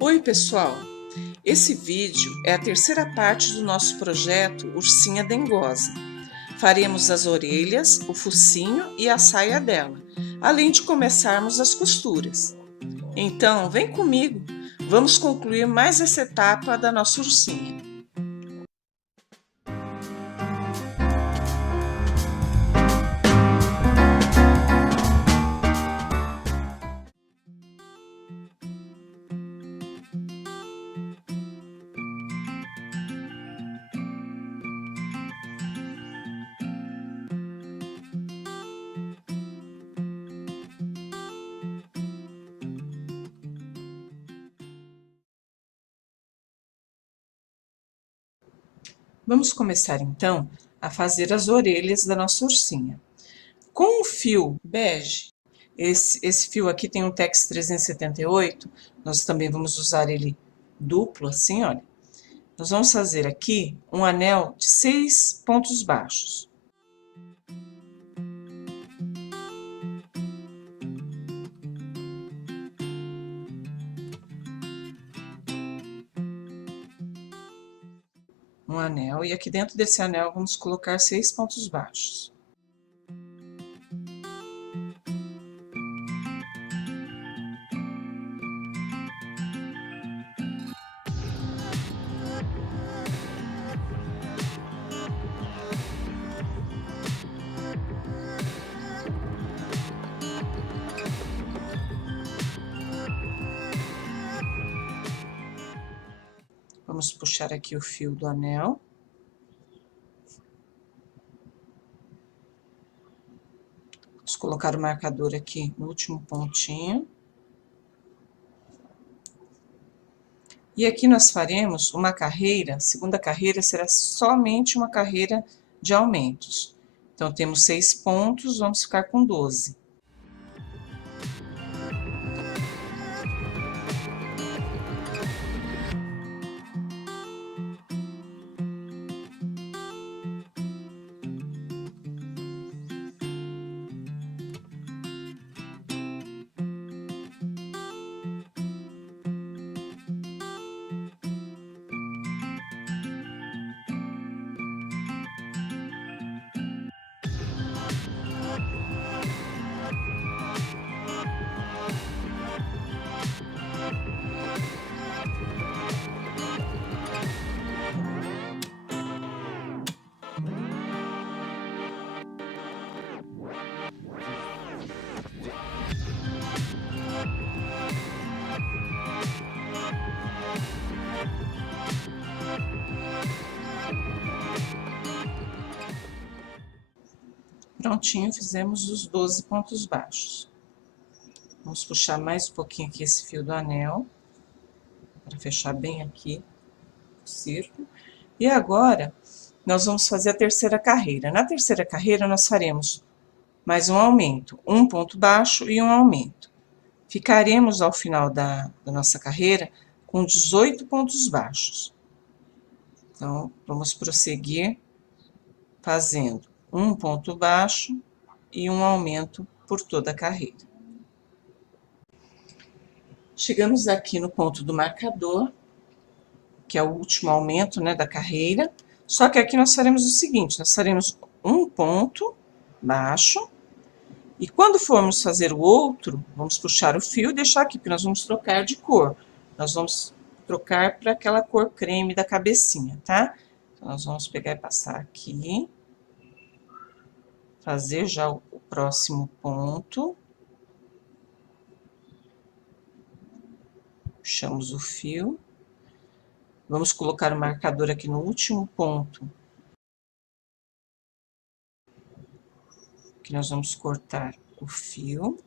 Oi, pessoal! Esse vídeo é a terceira parte do nosso projeto Ursinha Dengosa. Faremos as orelhas, o focinho e a saia dela, além de começarmos as costuras. Então, vem comigo, vamos concluir mais essa etapa da nossa ursinha. Vamos começar então a fazer as orelhas da nossa ursinha. Com o fio bege, esse fio aqui tem um Tex 378, nós também vamos usar ele duplo, assim, olha. Nós vamos fazer aqui um anel de 6 pontos baixos. Um anel, e aqui dentro desse anel vamos colocar 6 pontos baixos. Vamos puxar aqui o fio do anel. Vamos colocar o marcador aqui no último pontinho. E aqui nós faremos uma carreira, a segunda carreira será somente uma carreira de aumentos. Então, temos 6 pontos, vamos ficar com 12. Prontinho, fizemos os 12 pontos baixos. Vamos puxar mais um pouquinho aqui esse fio do anel, para fechar bem aqui o círculo. E agora, nós vamos fazer a terceira carreira. Na terceira carreira, nós faremos mais um aumento, um ponto baixo e um aumento. Ficaremos ao final da nossa carreira com 18 pontos baixos. Então, vamos prosseguir fazendo um ponto baixo e um aumento por toda a carreira. Chegamos aqui no ponto do marcador, que é o último aumento, né, da carreira. Só que aqui nós faremos o seguinte, nós faremos um ponto baixo, e quando formos fazer o outro, vamos puxar o fio e deixar aqui, porque nós vamos trocar de cor. Nós vamos trocar para aquela cor creme da cabecinha, tá? Então, nós vamos pegar e passar aqui, fazer já o próximo ponto. Puxamos o fio. Vamos colocar o marcador aqui no último ponto, que nós vamos cortar o fio.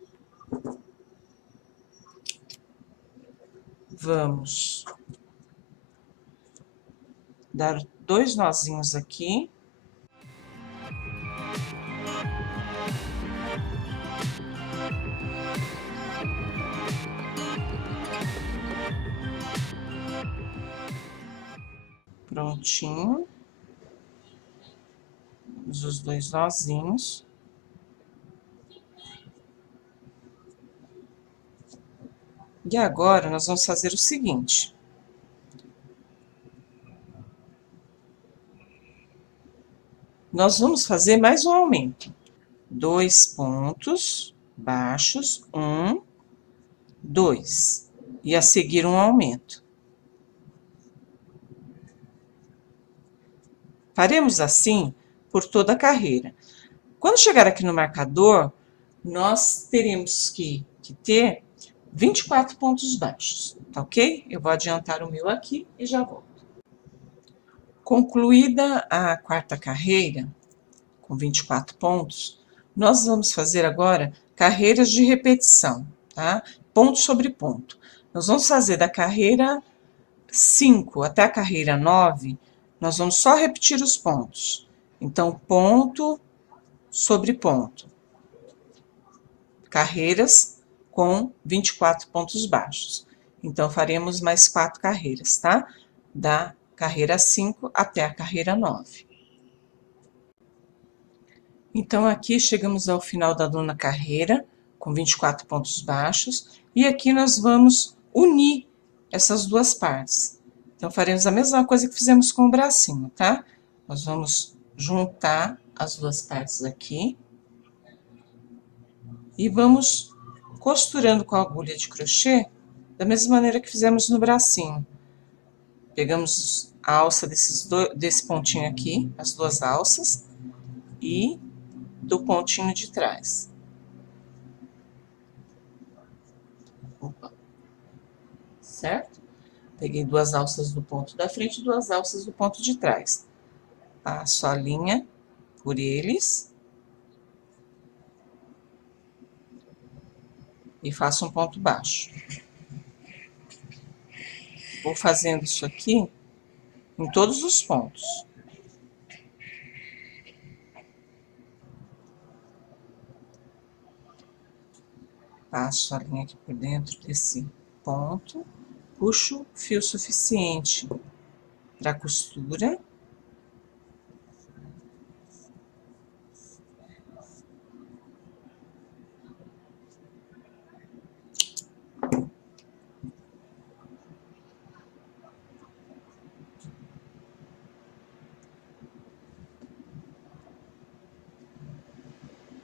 Vamos dar 2 nozinhos aqui. Prontinho. Os 2 nozinhos. E agora, nós vamos fazer o seguinte. Nós vamos fazer mais um aumento. 2 pontos baixos, 1, 2. E a seguir um aumento. Faremos assim por toda a carreira. Quando chegar aqui no marcador, nós teremos que ter 24 pontos baixos, tá ok? Eu vou adiantar o meu aqui e já volto. Concluída a quarta carreira, com 24 pontos, nós vamos fazer agora carreiras de repetição, tá? Ponto sobre ponto. Nós vamos fazer da carreira 5 até a carreira 9, nós vamos só repetir os pontos. Então, ponto sobre ponto. Carreiras com 24 pontos baixos. Então, faremos mais 4 carreiras, tá? Da carreira 5 até a carreira 9. Então, aqui chegamos ao final da nona carreira, com 24 pontos baixos, e aqui nós vamos unir essas duas partes. Então, faremos a mesma coisa que fizemos com o bracinho, tá? Nós vamos juntar as duas partes aqui e vamos costurando com a agulha de crochê da mesma maneira que fizemos no bracinho. Pegamos a alça desse pontinho aqui, as duas alças, e do pontinho de trás. Opa. Certo? Peguei duas alças do ponto da frente e duas alças do ponto de trás. Passo a linha por eles e faço um ponto baixo. Vou fazendo isso aqui em todos os pontos. Passo a linha aqui por dentro desse ponto, puxo fio suficiente para a costura.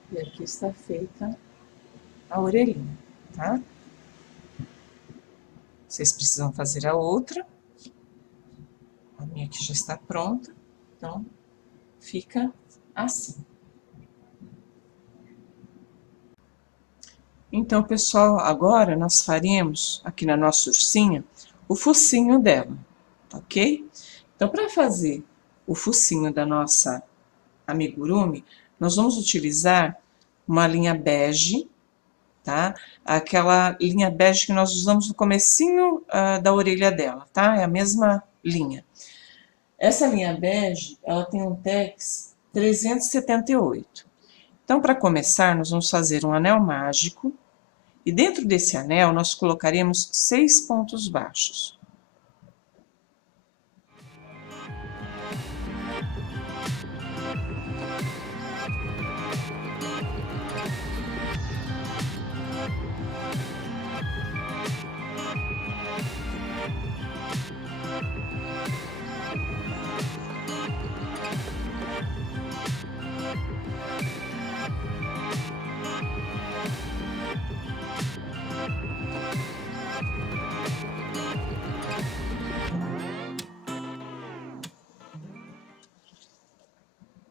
E aqui está feita a orelhinha, tá? Vocês precisam fazer a outra. A minha aqui já está pronta, então fica assim. Então, pessoal, agora nós faremos aqui na nossa ursinha o focinho dela, ok? Então, para fazer o focinho da nossa amigurumi, nós vamos utilizar uma linha bege, tá? Aquela linha bege que nós usamos no comecinho da orelha dela, tá? É a mesma linha. Essa linha bege, ela tem um tex 378. Então, para começar, nós vamos fazer um anel mágico, e dentro desse anel nós colocaremos 6 pontos baixos.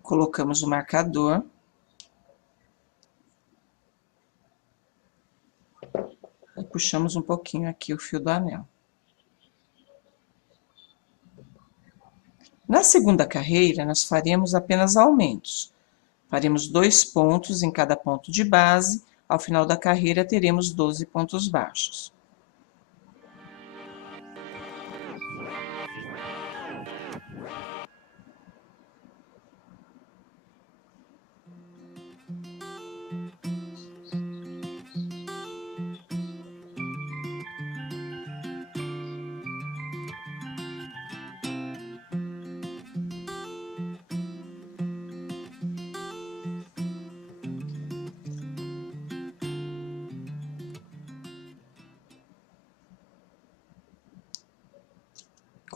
Colocamos o marcador. E puxamos um pouquinho aqui o fio do anel. Na segunda carreira, nós faremos apenas aumentos. Faremos 2 pontos em cada ponto de base. Ao final da carreira, teremos 12 pontos baixos.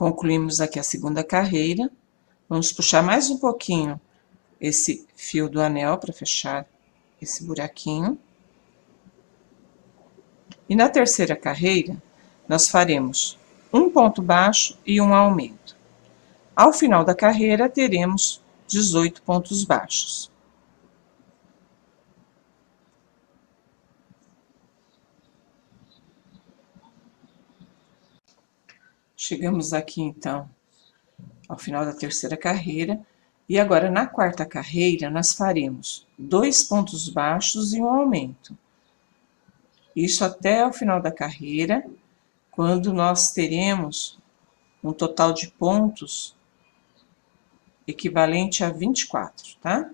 Concluímos aqui a segunda carreira. Vamos puxar mais um pouquinho esse fio do anel para fechar esse buraquinho. E na terceira carreira, nós faremos um ponto baixo e um aumento. Ao final da carreira, teremos 18 pontos baixos. Chegamos aqui, então, ao final da terceira carreira. E agora, na quarta carreira, nós faremos 2 pontos baixos e um aumento. Isso até o final da carreira, quando nós teremos um total de pontos equivalente a 24, tá?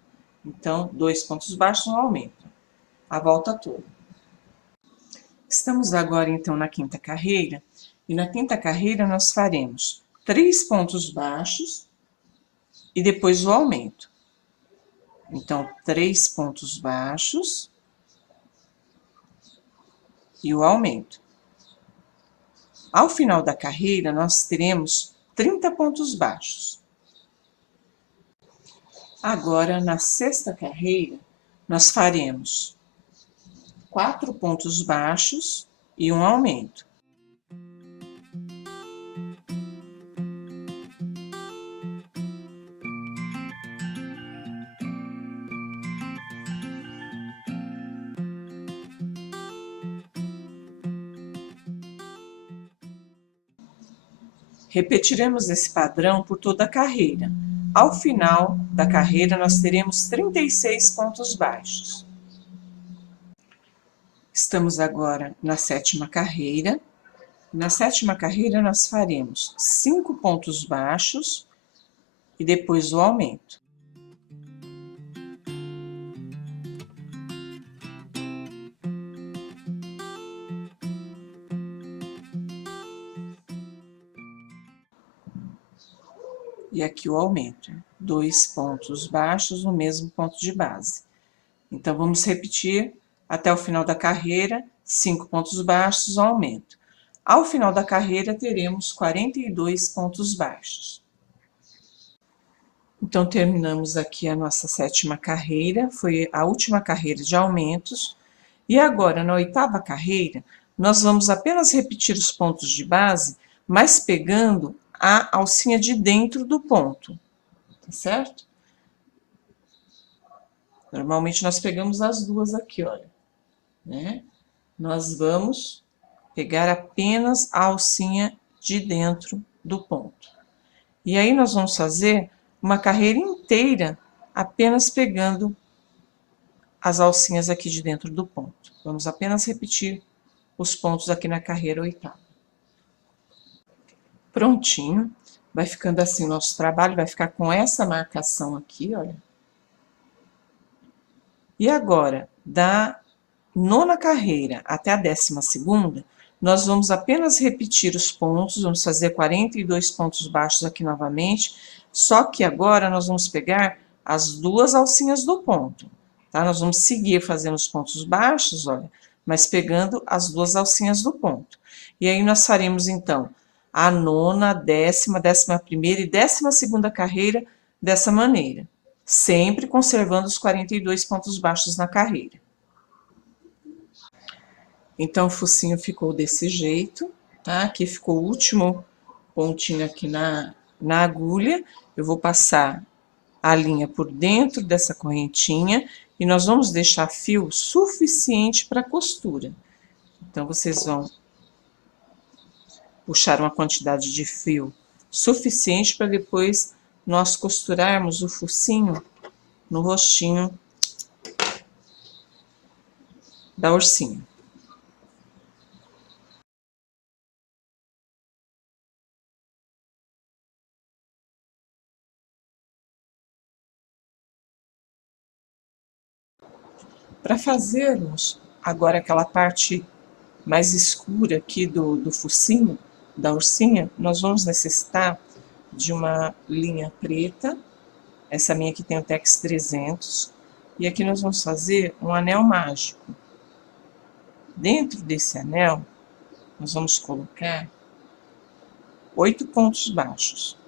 Então, 2 pontos baixos e um aumento, a volta toda. Estamos agora, então, na quinta carreira, e na quinta carreira nós faremos 3 pontos baixos e depois o aumento. Então, 3 pontos baixos e o aumento. Ao final da carreira, nós teremos 30 pontos baixos. Agora, na sexta carreira, nós faremos 4 pontos baixos e um aumento. Repetiremos esse padrão por toda a carreira. Ao final da carreira, nós teremos 36 pontos baixos. Estamos agora na sétima carreira. Na sétima carreira, nós faremos 5 pontos baixos e depois o aumento. E aqui o aumento, 2 pontos baixos no mesmo ponto de base. Então, vamos repetir até o final da carreira, 5 pontos baixos, aumento. Ao final da carreira, teremos 42 pontos baixos. Então, terminamos aqui a nossa sétima carreira, foi a última carreira de aumentos. E agora, na oitava carreira, nós vamos apenas repetir os pontos de base, mas pegando a alcinha de dentro do ponto, tá certo? Normalmente nós pegamos as duas aqui, olha, né? Nós vamos pegar apenas a alcinha de dentro do ponto. E aí nós vamos fazer uma carreira inteira apenas pegando as alcinhas aqui de dentro do ponto. Vamos apenas repetir os pontos aqui na carreira oitava. Prontinho. Vai ficando assim o nosso trabalho, vai ficar com essa marcação aqui, olha. E agora, da nona carreira até a 12ª, nós vamos apenas repetir os pontos, vamos fazer 42 pontos baixos aqui novamente, só que agora nós vamos pegar as duas alcinhas do ponto, tá? Nós vamos seguir fazendo os pontos baixos, olha, mas pegando as duas alcinhas do ponto. E aí nós faremos, então, a nona, a 10ª, 11ª e 12ª carreira dessa maneira, sempre conservando os 42 pontos baixos na carreira. Então, o focinho ficou desse jeito, tá? Aqui ficou o último pontinho aqui na agulha. Eu vou passar a linha por dentro dessa correntinha e nós vamos deixar fio suficiente para costura. Então, vocês vão puxar uma quantidade de fio suficiente para depois nós costurarmos o focinho no rostinho da ursinha. Para fazermos agora aquela parte mais escura aqui do focinho da ursinha, nós vamos necessitar de uma linha preta. Essa minha aqui tem o Tex 300. E aqui nós vamos fazer um anel mágico. Dentro desse anel, nós vamos colocar 8 pontos baixos.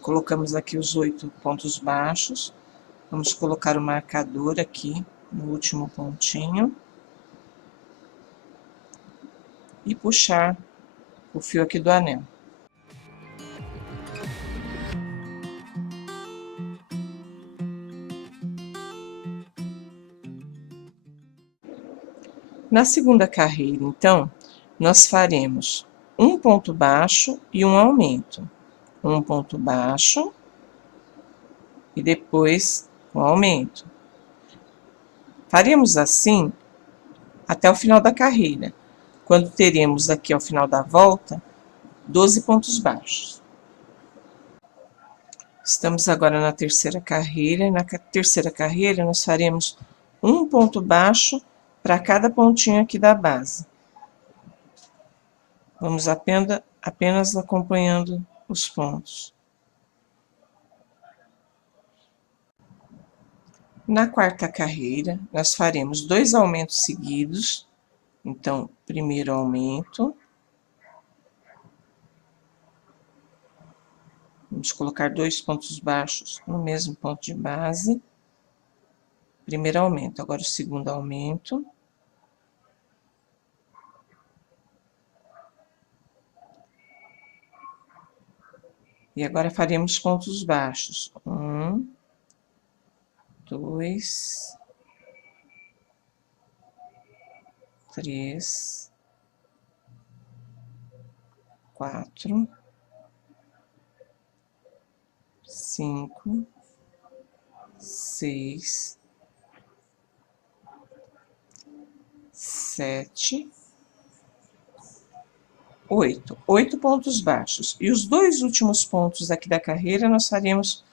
Colocamos aqui os 8 pontos baixos. Vamos colocar o marcador aqui no último pontinho. E puxar o fio aqui do anel. Na segunda carreira, então, nós faremos um ponto baixo e um aumento. Um ponto baixo e depois um aumento. Faremos assim até o final da carreira, quando teremos aqui ao final da volta 12 pontos baixos. Estamos agora na terceira carreira, e na terceira carreira nós faremos um ponto baixo para cada pontinho aqui da base. Vamos apenas acompanhando os pontos. Na quarta carreira, nós faremos 2 aumentos seguidos. Então, primeiro aumento. Vamos colocar 2 pontos baixos no mesmo ponto de base. Primeiro aumento, agora o segundo aumento. E agora faremos pontos baixos. 1, 2, 3, 4, 5, 6, 7, 8. 8 pontos baixos. E os 2 últimos pontos aqui da carreira, nós faremos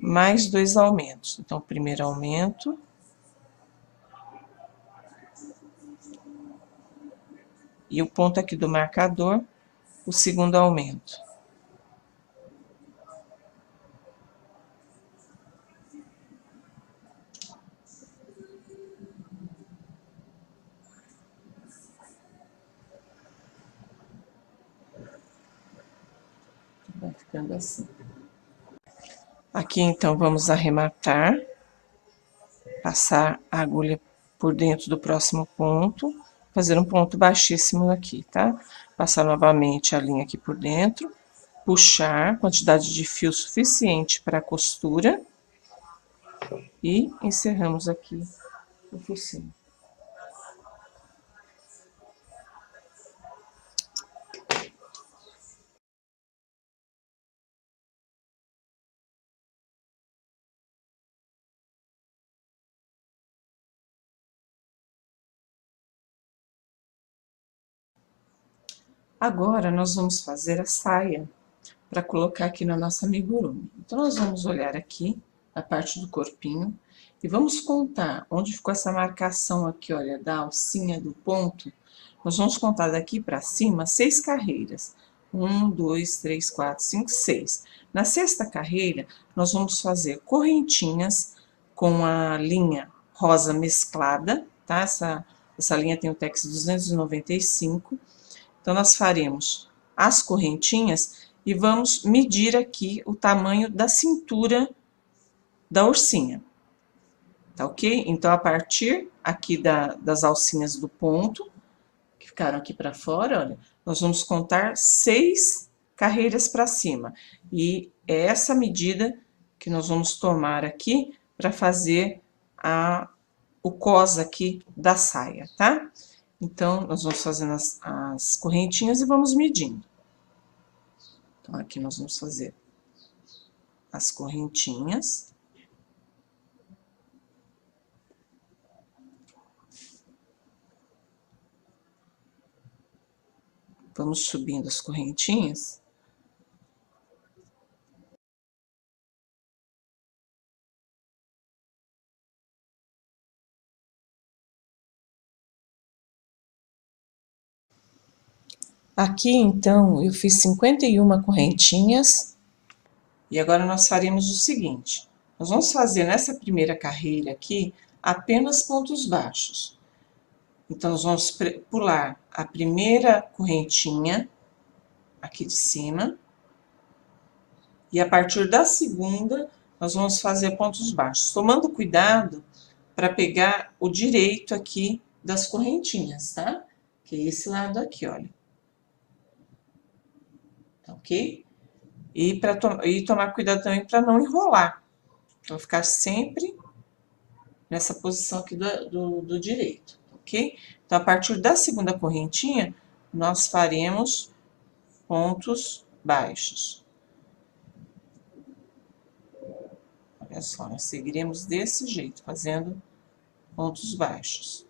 mais 2 aumentos. Então, o primeiro aumento. E o ponto aqui do marcador, o segundo aumento. Vai ficando assim. Aqui, então, vamos arrematar, passar a agulha por dentro do próximo ponto, fazer um ponto baixíssimo aqui, tá? Passar novamente a linha aqui por dentro, puxar quantidade de fio suficiente para a costura e encerramos aqui o focinho. Agora, nós vamos fazer a saia para colocar aqui na nossa amigurumi. Então, nós vamos olhar aqui a parte do corpinho e vamos contar onde ficou essa marcação aqui, olha, da alcinha do ponto. Nós vamos contar daqui para cima 6 carreiras. 1, 2, 3, 4, 5, 6. Na sexta carreira, nós vamos fazer correntinhas com a linha rosa mesclada, tá? Essa linha tem o Tex 295. Então, nós faremos as correntinhas e vamos medir aqui o tamanho da cintura da ursinha, tá ok? Então, a partir aqui das alcinhas do ponto, que ficaram aqui para fora, olha, nós vamos contar 6 carreiras para cima. E é essa medida que nós vamos tomar aqui para fazer o cós aqui da saia, tá? Então, nós vamos fazendo as correntinhas e vamos medindo. Então, aqui nós vamos fazer as correntinhas. Vamos subindo as correntinhas. Aqui, então, eu fiz 51 correntinhas. E agora nós faremos o seguinte. Nós vamos fazer nessa primeira carreira aqui, apenas pontos baixos. Então, nós vamos pular a primeira correntinha aqui de cima. E a partir da segunda, nós vamos fazer pontos baixos. Tomando cuidado para pegar o direito aqui das correntinhas, tá? Que é esse lado aqui, olha. Ok? E tomar cuidado também para não enrolar. Para ficar sempre nessa posição aqui do direito, ok? Então, a partir da segunda correntinha, nós faremos pontos baixos. Olha só, nós seguiremos desse jeito, fazendo pontos baixos.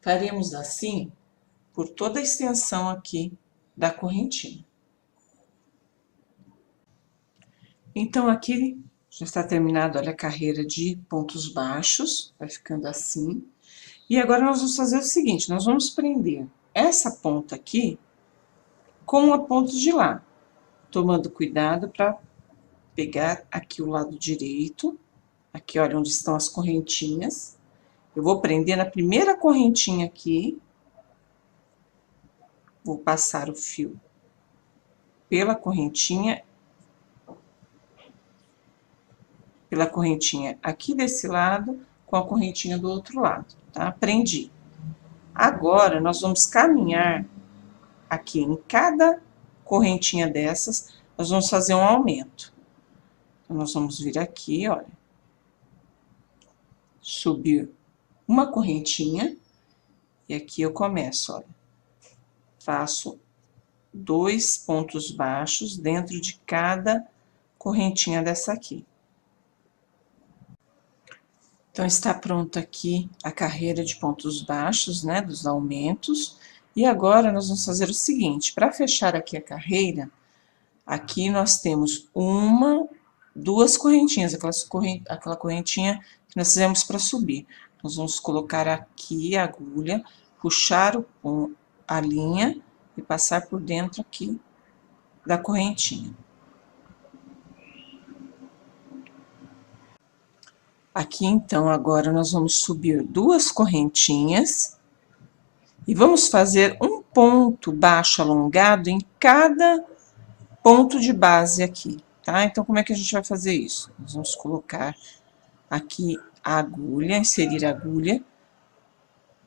Faremos assim por toda a extensão aqui da correntinha. Então, aqui já está terminado, olha, a carreira de pontos baixos, vai ficando assim. E agora nós vamos fazer o seguinte, nós vamos prender essa ponta aqui com a ponta de lá, tomando cuidado para pegar aqui o lado direito, aqui, olha, onde estão as correntinhas. Eu vou prender na primeira correntinha aqui, vou passar o fio pela correntinha aqui desse lado, com a correntinha do outro lado, tá? Prendi. Agora, nós vamos caminhar aqui em cada correntinha dessas, nós vamos fazer um aumento. Então, nós vamos vir aqui, olha, subir uma correntinha, e aqui eu começo, olha, faço 2 pontos baixos dentro de cada correntinha dessa aqui. Então, está pronta aqui a carreira de pontos baixos, né, dos aumentos. E agora, nós vamos fazer o seguinte, para fechar aqui a carreira, aqui nós temos 1, 2 correntinhas, aquela correntinha que nós fizemos para subir. Nós vamos colocar aqui a agulha, puxar a linha e passar por dentro aqui da correntinha. Aqui, então, agora nós vamos subir 2 correntinhas e vamos fazer um ponto baixo alongado em cada ponto de base aqui, tá? Então, como é que a gente vai fazer isso? Nós vamos colocar aqui a agulha, inserir a agulha.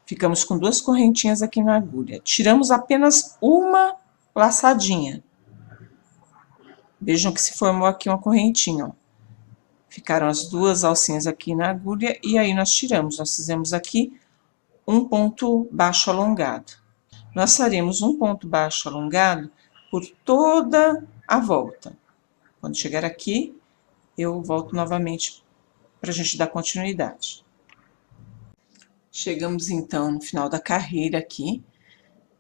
Ficamos com 2 correntinhas aqui na agulha. Tiramos apenas uma laçadinha. Vejam que se formou aqui uma correntinha, ó. Ficaram as 2 alcinhas aqui na agulha e aí nós tiramos. Nós fizemos aqui um ponto baixo alongado. Nós faremos um ponto baixo alongado por toda a volta. Quando chegar aqui, eu volto novamente para a gente dar continuidade. Chegamos, então, no final da carreira aqui.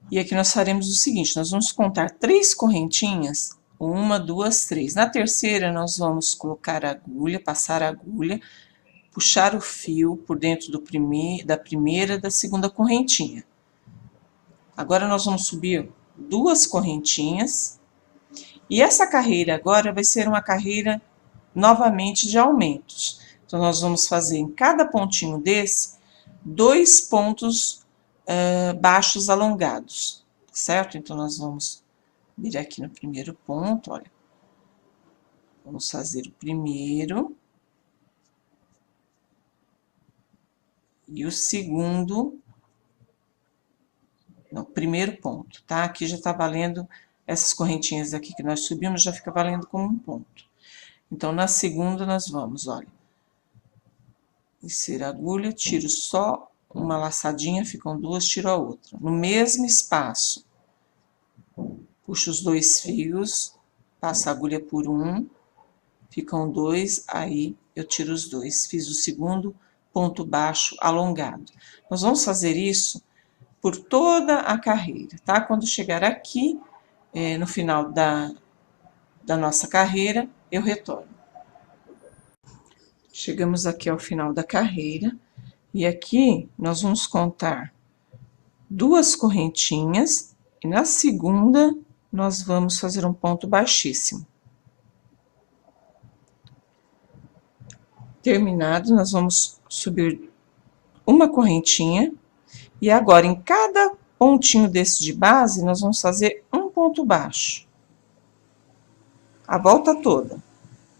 E aqui nós faremos o seguinte, nós vamos contar 3 correntinhas, 1, 2, 3. Na terceira, nós vamos colocar a agulha, passar a agulha, puxar o fio por dentro da primeira e da segunda correntinha. Agora, nós vamos subir 2 correntinhas. E essa carreira agora vai ser uma carreira novamente de aumentos. Então, nós vamos fazer em cada pontinho desse 2 pontos baixos alongados, certo? Então, nós vamos vir aqui no primeiro ponto, olha. Vamos fazer o primeiro. E o segundo, no primeiro ponto, tá? Aqui já tá valendo, essas correntinhas aqui que nós subimos, já fica valendo como um ponto. Então, na segunda, nós vamos, olha. Inserir a agulha, tiro só uma laçadinha, ficam 2, tiro a outra. No mesmo espaço, puxo os 2 fios, passo a agulha por um, ficam 2, aí eu tiro os 2. Fiz o segundo ponto baixo alongado. Nós vamos fazer isso por toda a carreira, tá? Quando chegar aqui, no final da nossa carreira, eu retorno. Chegamos aqui ao final da carreira, e aqui nós vamos contar 2 correntinhas, e na segunda nós vamos fazer um ponto baixíssimo. Terminado, nós vamos subir uma correntinha, e agora em cada pontinho desse de base, nós vamos fazer um ponto baixo. A volta toda.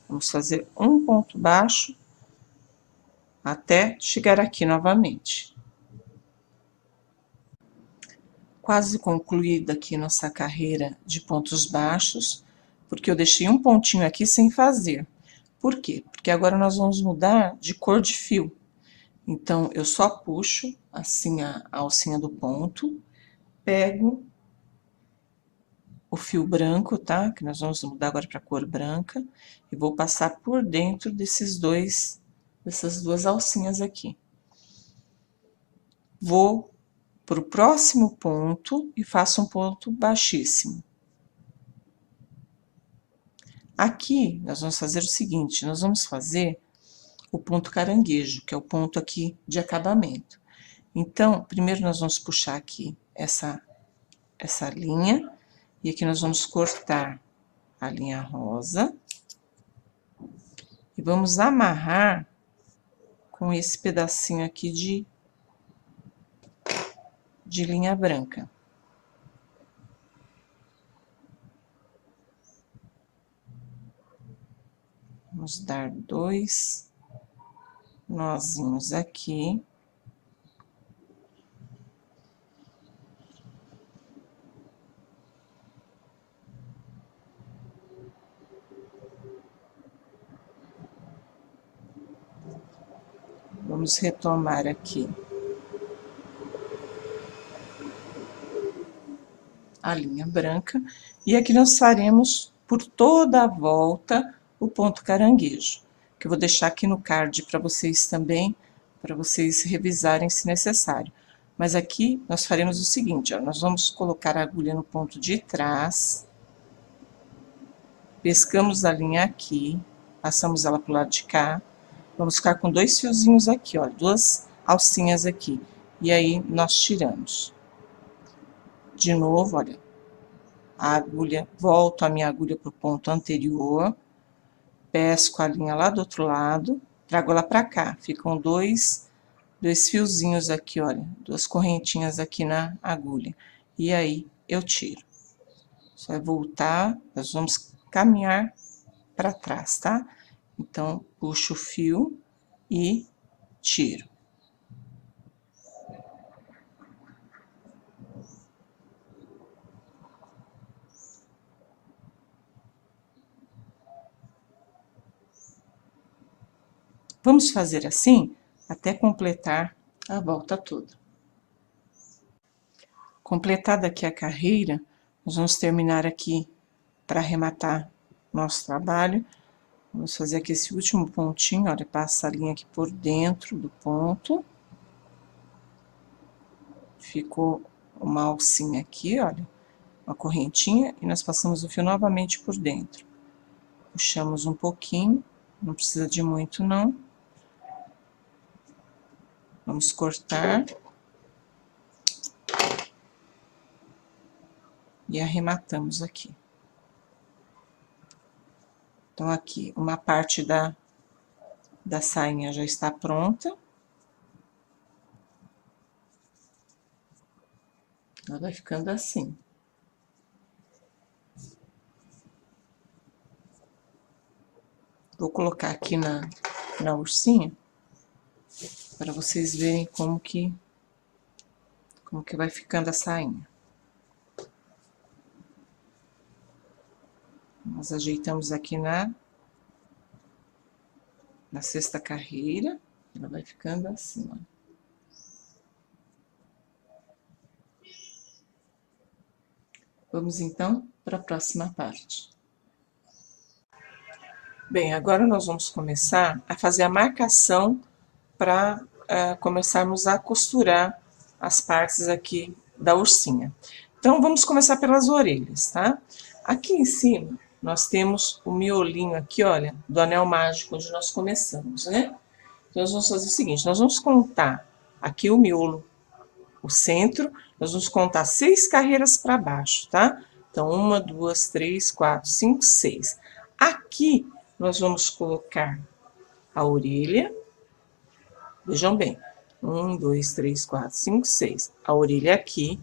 Vamos fazer um ponto baixo até chegar aqui novamente. Quase concluída aqui nossa carreira de pontos baixos, porque eu deixei um pontinho aqui sem fazer. Por quê? Porque agora nós vamos mudar de cor de fio. Então, eu só puxo assim a alcinha do ponto, pego o fio branco, tá? Que nós vamos mudar agora para cor branca, e vou passar por dentro dessas 2 alcinhas aqui. Vou para o próximo ponto e faço um ponto baixíssimo. Aqui, nós vamos fazer o seguinte, nós vamos fazer o ponto caranguejo, que é o ponto aqui de acabamento. Então, primeiro nós vamos puxar aqui essa linha, e aqui nós vamos cortar a linha rosa, e vamos amarrar com esse pedacinho aqui de linha branca. Vamos dar 2 nozinhos aqui. Vamos retomar aqui a linha branca, e aqui nós faremos por toda a volta o ponto caranguejo, que eu vou deixar aqui no card para vocês também, para vocês revisarem se necessário. Mas aqui nós faremos o seguinte, ó, nós vamos colocar a agulha no ponto de trás, pescamos a linha aqui, passamos ela pro lado de cá, vamos ficar com 2 fiozinhos aqui, ó, 2 alcinhas aqui, e aí nós tiramos. De novo, olha, a agulha, volto a minha agulha pro ponto anterior, pesco a linha lá do outro lado, trago ela pra cá, ficam 2 fiozinhos aqui, olha, 2 correntinhas aqui na agulha, e aí eu tiro. Você vai voltar, nós vamos caminhar para trás, tá? Então, puxo o fio e tiro. Vamos fazer assim até completar a volta toda. Completada aqui a carreira, nós vamos terminar aqui para arrematar nosso trabalho. Vamos fazer aqui esse último pontinho, olha, passa a linha aqui por dentro do ponto. Ficou uma alcinha aqui, olha, uma correntinha, e nós passamos o fio novamente por dentro. Puxamos um pouquinho, não precisa de muito não. Vamos cortar. E arrematamos aqui. Então, aqui, uma parte da sainha já está pronta. Ela vai ficando assim. Vou colocar aqui na ursinha, para vocês verem como que vai ficando a sainha. Nós ajeitamos aqui na 6ª carreira, ela vai ficando assim, ó. Vamos, então, para a próxima parte. Bem, agora nós vamos começar a fazer a marcação para começarmos a costurar as partes aqui da ursinha. Então, vamos começar pelas orelhas, tá? Aqui em cima, nós temos o miolinho aqui, olha, do anel mágico, onde nós começamos, né? Então, nós vamos fazer o seguinte, nós vamos contar aqui o miolo, o centro, nós vamos contar 6 carreiras para baixo, tá? Então, 1, 2, 3, 4, 5, 6. Aqui, nós vamos colocar a orelha, vejam bem, 1, 2, 3, 4, 5, 6. A orelha aqui,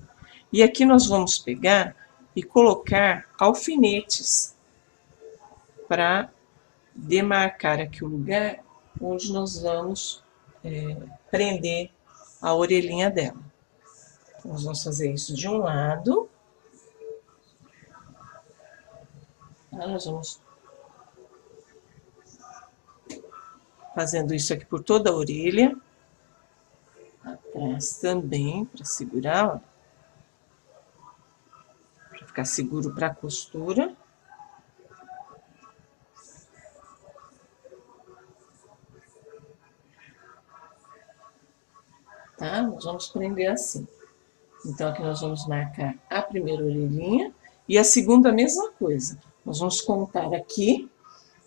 e aqui nós vamos pegar e colocar alfinetes para demarcar aqui o lugar onde nós vamos prender a orelhinha dela. Então, nós vamos fazer isso de um lado. Tá? Nós vamos fazendo isso aqui por toda a orelha. Atrás também, para segurar, ó. Para ficar seguro para a costura. Tá? Nós vamos prender assim. Então, aqui nós vamos marcar a primeira orelhinha e a segunda a mesma coisa. Nós vamos contar aqui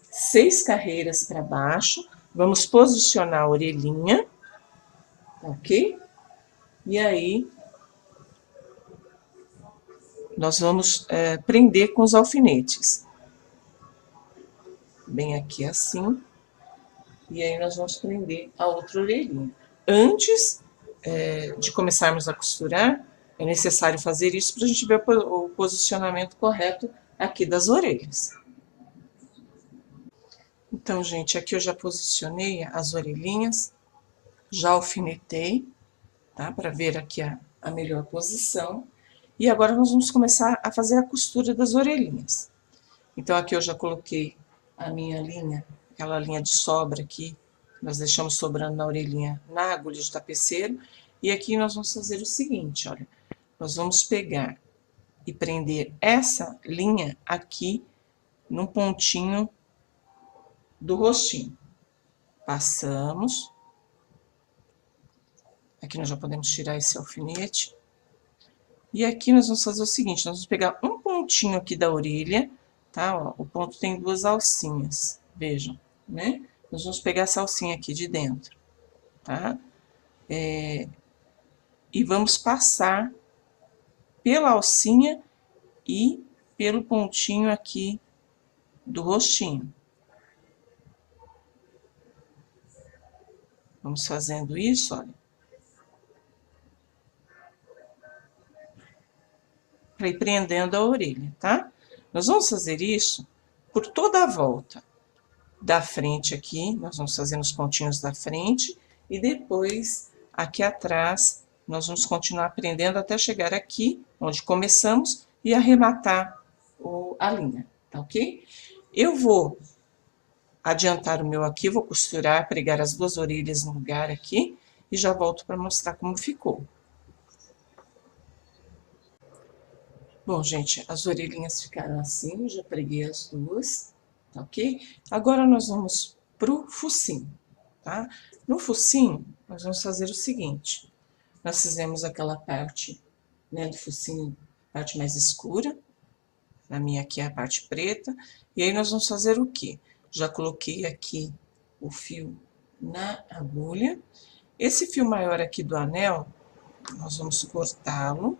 6 carreiras para baixo, vamos posicionar a orelhinha, ok? E aí, nós vamos prender com os alfinetes. Bem aqui assim, e aí nós vamos prender a outra orelhinha. Antes de começarmos a costurar, é necessário fazer isso para a gente ver o posicionamento correto aqui das orelhas. Então, gente, aqui eu já posicionei as orelhinhas, já alfinetei, tá? Para ver aqui a melhor posição. E agora nós vamos começar a fazer a costura das orelhinhas. Então, aqui eu já coloquei a minha linha, aquela linha de sobra aqui, nós deixamos sobrando na orelhinha, na agulha de tapeceiro. E aqui nós vamos fazer o seguinte, olha, nós vamos pegar e prender essa linha aqui no pontinho do rostinho. Passamos. Aqui nós já podemos tirar esse alfinete. E aqui nós vamos fazer o seguinte, nós vamos pegar um pontinho aqui da orelha, tá? Ó, o ponto tem 2 alcinhas, vejam, né? Nós vamos pegar essa alcinha aqui de dentro, tá? E vamos passar pela alcinha e pelo pontinho aqui do rostinho. Vamos fazendo isso, olha. Para ir prendendo a orelha, tá? Nós vamos fazer isso por toda a volta da frente aqui, nós vamos fazer nos pontinhos da frente, e depois, aqui atrás, nós vamos continuar prendendo até chegar aqui, onde começamos, e arrematar a linha, tá ok? Eu vou adiantar o meu aqui, vou costurar, pregar as 2 orelhas no lugar aqui, e já volto para mostrar como ficou. Bom, gente, as orelhinhas ficaram assim, já preguei as 2, tá ok? Agora, nós vamos pro focinho, tá? No focinho, nós vamos fazer o seguinte, nós fizemos aquela parte, né, do focinho, parte mais escura, na minha aqui é a parte preta, e aí nós vamos fazer o quê? Já coloquei aqui o fio na agulha, esse fio maior aqui do anel, nós vamos cortá-lo.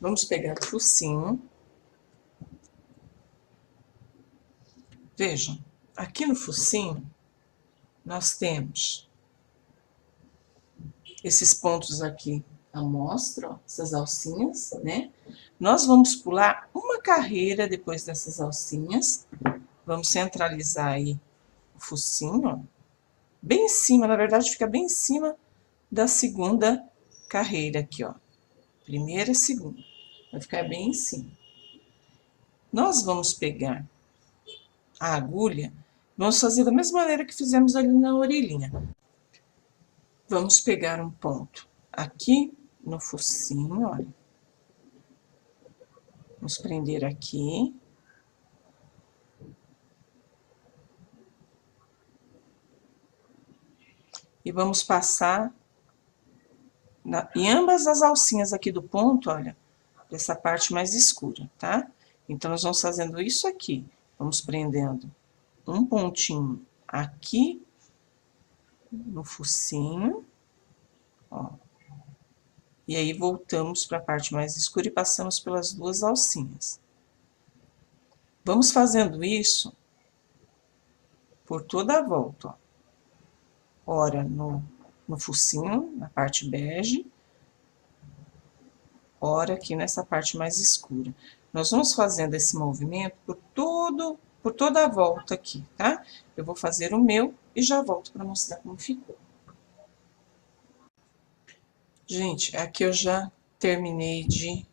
Vamos pegar o focinho. Vejam, aqui no focinho, nós temos esses pontos aqui à mostra, ó, essas alcinhas, né? Nós vamos pular uma carreira depois dessas alcinhas. Vamos centralizar aí o focinho, ó, bem em cima, na verdade, fica bem em cima da segunda carreira aqui, ó. Primeira e segunda. Vai ficar bem em cima. Nós vamos pegar a agulha, vamos fazer da mesma maneira que fizemos ali na orelhinha. Vamos pegar um ponto aqui no focinho, olha. Vamos prender aqui. E vamos passar em ambas as alcinhas aqui do ponto, olha, dessa parte mais escura, tá? Então, nós vamos fazendo isso aqui. Vamos prendendo um pontinho aqui no focinho, ó. E aí, voltamos para a parte mais escura e passamos pelas duas alcinhas. Vamos fazendo isso por toda a volta, ó. Ora no focinho, na parte bege, ora aqui nessa parte mais escura. Nós vamos fazendo esse movimento por toda a volta aqui, tá? Eu vou fazer o meu e já volto para mostrar como ficou. Gente, aqui eu já terminei de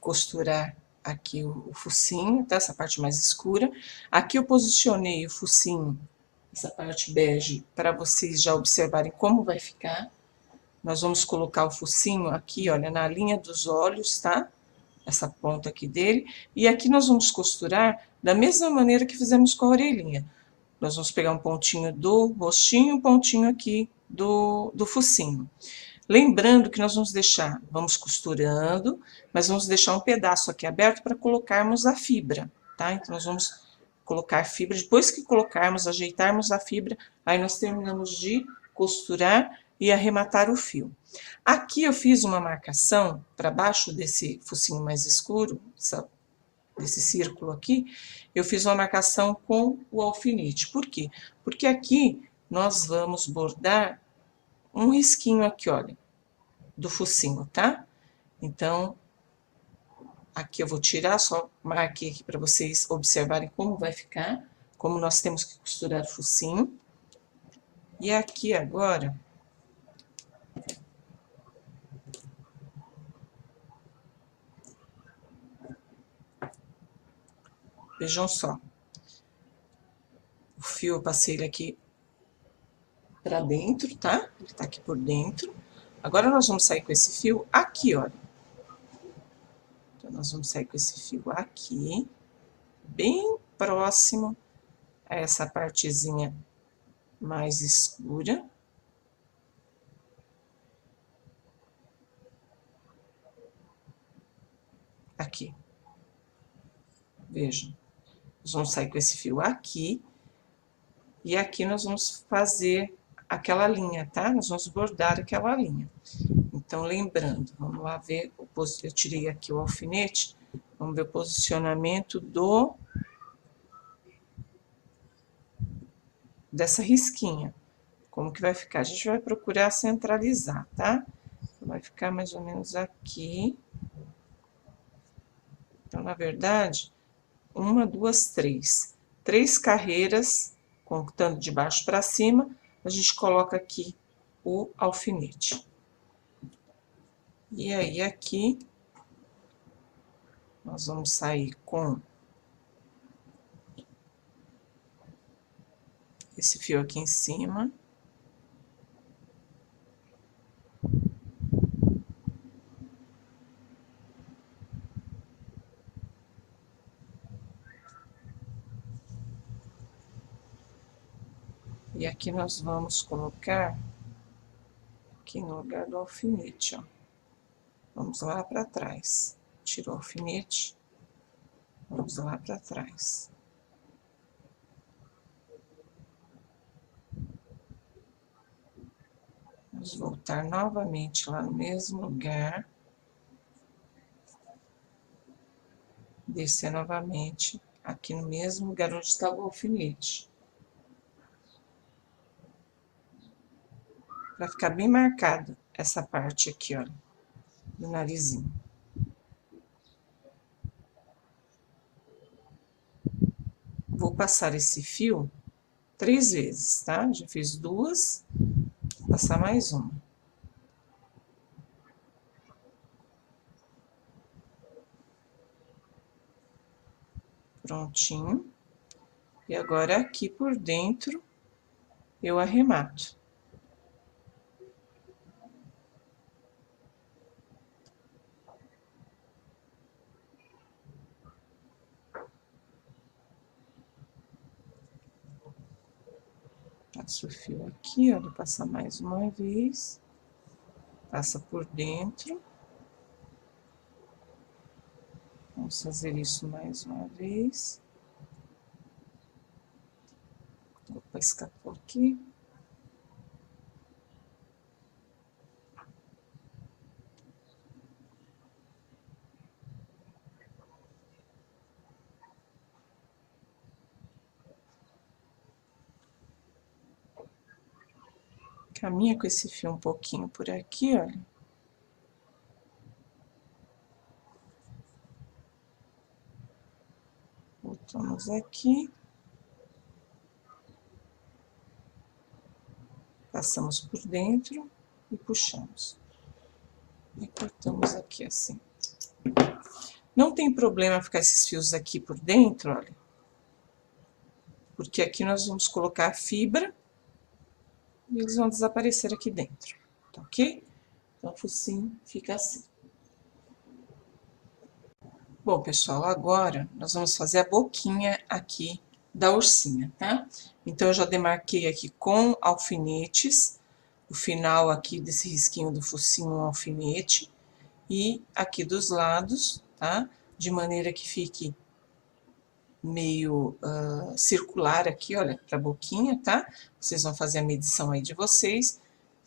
costurar aqui o focinho, tá? Essa parte mais escura. Aqui eu posicionei o focinho, essa parte bege, para vocês já observarem como vai ficar. Nós vamos colocar o focinho aqui, olha, na linha dos olhos, tá? Essa ponta aqui dele. E aqui nós vamos costurar da mesma maneira que fizemos com a orelhinha. Nós vamos pegar um pontinho do rostinho, um pontinho aqui do focinho. Lembrando que nós vamos costurando, mas vamos deixar um pedaço aqui aberto para colocarmos a fibra, tá? Então, nós vamos colocar fibra, depois que colocarmos, ajeitarmos a fibra, aí nós terminamos de costurar e arrematar o fio. Aqui eu fiz uma marcação para baixo desse focinho mais escuro, desse círculo aqui, eu fiz uma marcação com o alfinete. Por quê? Porque aqui nós vamos bordar um risquinho aqui, olha, do focinho, tá? Então, aqui eu vou tirar, só marquei aqui para vocês observarem como vai ficar, como nós temos que costurar o focinho. E aqui agora, vejam só, o fio eu passei ele aqui para dentro, tá? Ele tá aqui por dentro. Agora, nós vamos sair com esse fio aqui, olha. Então, nós vamos sair com esse fio aqui, bem próximo a essa partezinha mais escura. Aqui. Vejam. Nós vamos sair com esse fio aqui. E aqui nós vamos fazer aquela linha, tá? Nós vamos bordar aquela linha. Então, lembrando, vamos lá ver, eu tirei aqui o alfinete, vamos ver o posicionamento dessa risquinha. Como que vai ficar? A gente vai procurar centralizar, tá? Vai ficar mais ou menos aqui. Então, na verdade, uma, duas, três. 3 carreiras, contando de baixo para cima, a gente coloca aqui o alfinete. E aí, aqui, nós vamos sair com esse fio aqui em cima. E aqui nós vamos colocar aqui no lugar do alfinete, ó. Vamos lá para trás. Tira o alfinete, vamos lá para trás. Vamos voltar novamente lá no mesmo lugar. Descer novamente aqui no mesmo lugar onde estava o alfinete. Para ficar bem marcada essa parte aqui, ó, do narizinho. Vou passar esse fio 3 vezes, tá? Já fiz 2, vou passar mais uma. Prontinho. E agora, aqui por dentro, eu arremato. Passo o fio aqui, ó, vou passar mais uma vez. Passa por dentro. Vamos fazer isso mais uma vez. Opa, escapou aqui. Caminha com esse fio um pouquinho por aqui, olha. Voltamos aqui. Passamos por dentro e puxamos. E cortamos aqui assim. Não tem problema ficar esses fios aqui por dentro, olha. Porque aqui nós vamos colocar a fibra e eles vão desaparecer aqui dentro, tá ok? Então, o focinho fica assim. Bom, pessoal, agora nós vamos fazer a boquinha aqui da ursinha, tá? Então, eu já demarquei aqui com alfinetes, o final aqui desse risquinho do focinho, um alfinete, e aqui dos lados, tá? De maneira que fique meio circular aqui, olha, pra boquinha, tá? Vocês vão fazer a medição aí de vocês,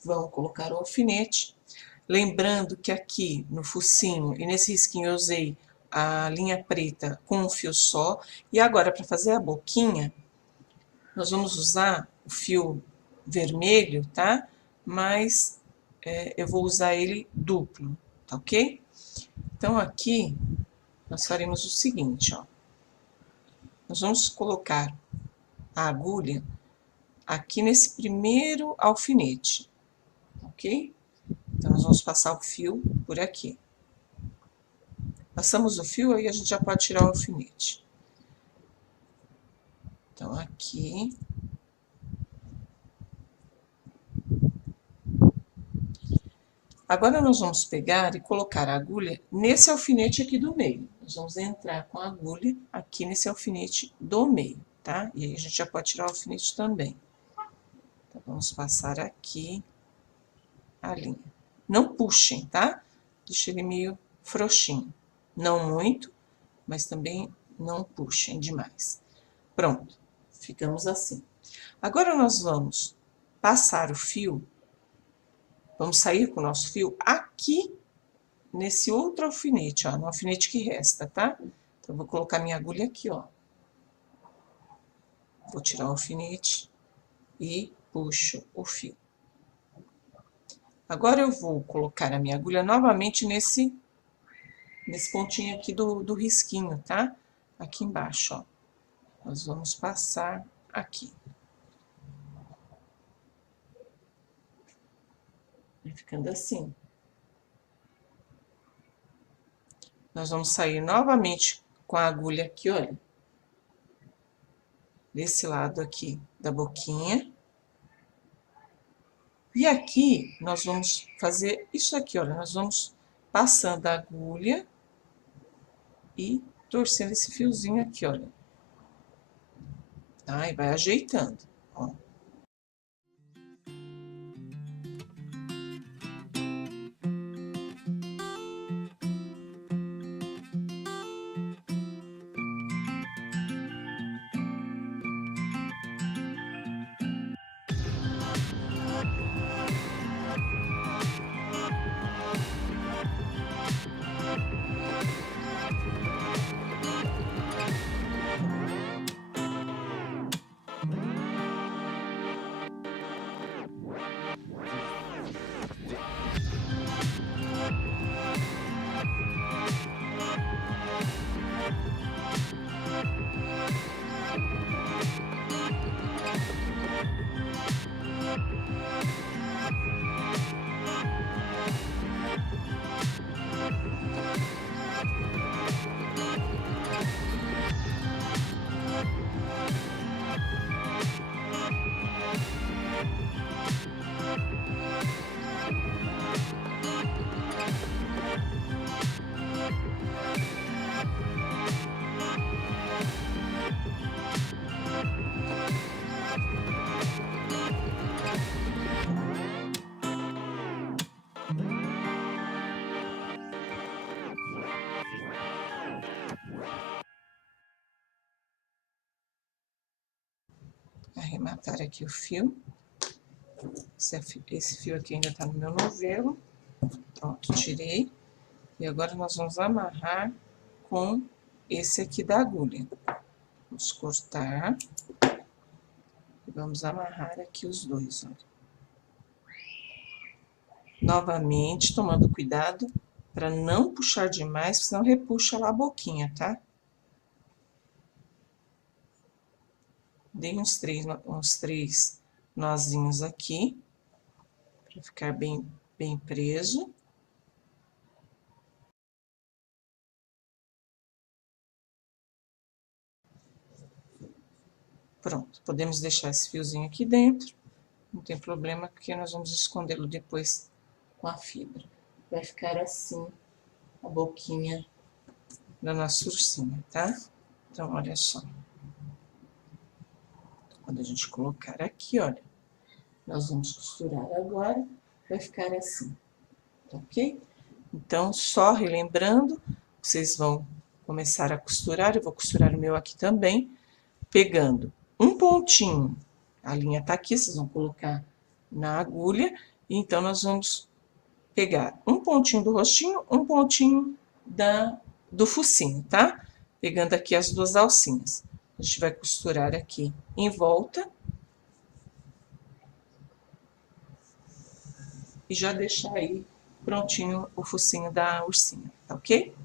vão colocar o alfinete. Lembrando que aqui no focinho e nesse risquinho eu usei a linha preta com um fio só. E agora, para fazer a boquinha, nós vamos usar o fio vermelho, tá? Mas eu vou usar ele duplo, tá ok? Então, aqui, nós faremos o seguinte, ó. Nós vamos colocar a agulha aqui nesse primeiro alfinete, ok? Então, nós vamos passar o fio por aqui. Passamos o fio, aí a gente já pode tirar o alfinete. Então, aqui. Agora, nós vamos pegar e colocar a agulha nesse alfinete aqui do meio. Nós vamos entrar com a agulha aqui nesse alfinete do meio, tá? E aí, a gente já pode tirar o alfinete também. Então, vamos passar aqui a linha. Não puxem, tá? Deixa ele meio frouxinho. Não muito, mas também não puxem demais. Pronto, ficamos assim. Agora, nós vamos passar o fio, vamos sair com o nosso fio aqui, nesse outro alfinete, ó, no alfinete que resta, tá? Então, eu vou colocar minha agulha aqui, ó. Vou tirar o alfinete e puxo o fio. Agora, eu vou colocar a minha agulha novamente nesse pontinho aqui do risquinho, tá? Aqui embaixo, ó. Nós vamos passar aqui. Vai ficando assim. Nós vamos sair novamente com a agulha aqui, olha. Desse lado aqui da boquinha. E aqui, nós vamos fazer isso aqui, olha. Nós vamos passando a agulha e torcendo esse fiozinho aqui, olha. Tá? E vai ajeitando, ó. arrematar aqui o fio. Esse fio aqui ainda tá no meu novelo. Pronto, tirei. E agora nós vamos amarrar com esse aqui da agulha. Vamos cortar. E vamos amarrar aqui os dois, ó. Novamente, tomando cuidado para não puxar demais, senão repuxa lá a boquinha, tá? Dei uns três nozinhos aqui, para ficar bem preso. Pronto, podemos deixar esse fiozinho aqui dentro, não tem problema, porque nós vamos escondê-lo depois com a fibra. Vai ficar assim a boquinha da nossa ursinha, tá? Então, olha só. Quando a gente colocar aqui, olha, nós vamos costurar agora, vai ficar assim, tá ok? Então, só relembrando, vocês vão começar a costurar, eu vou costurar o meu aqui também, pegando um pontinho, a linha tá aqui, vocês vão colocar na agulha, então nós vamos pegar um pontinho do rostinho, um pontinho do focinho, tá? Pegando aqui as duas alcinhas. A gente vai costurar aqui em volta. E já deixar aí prontinho o focinho da ursinha, tá ok?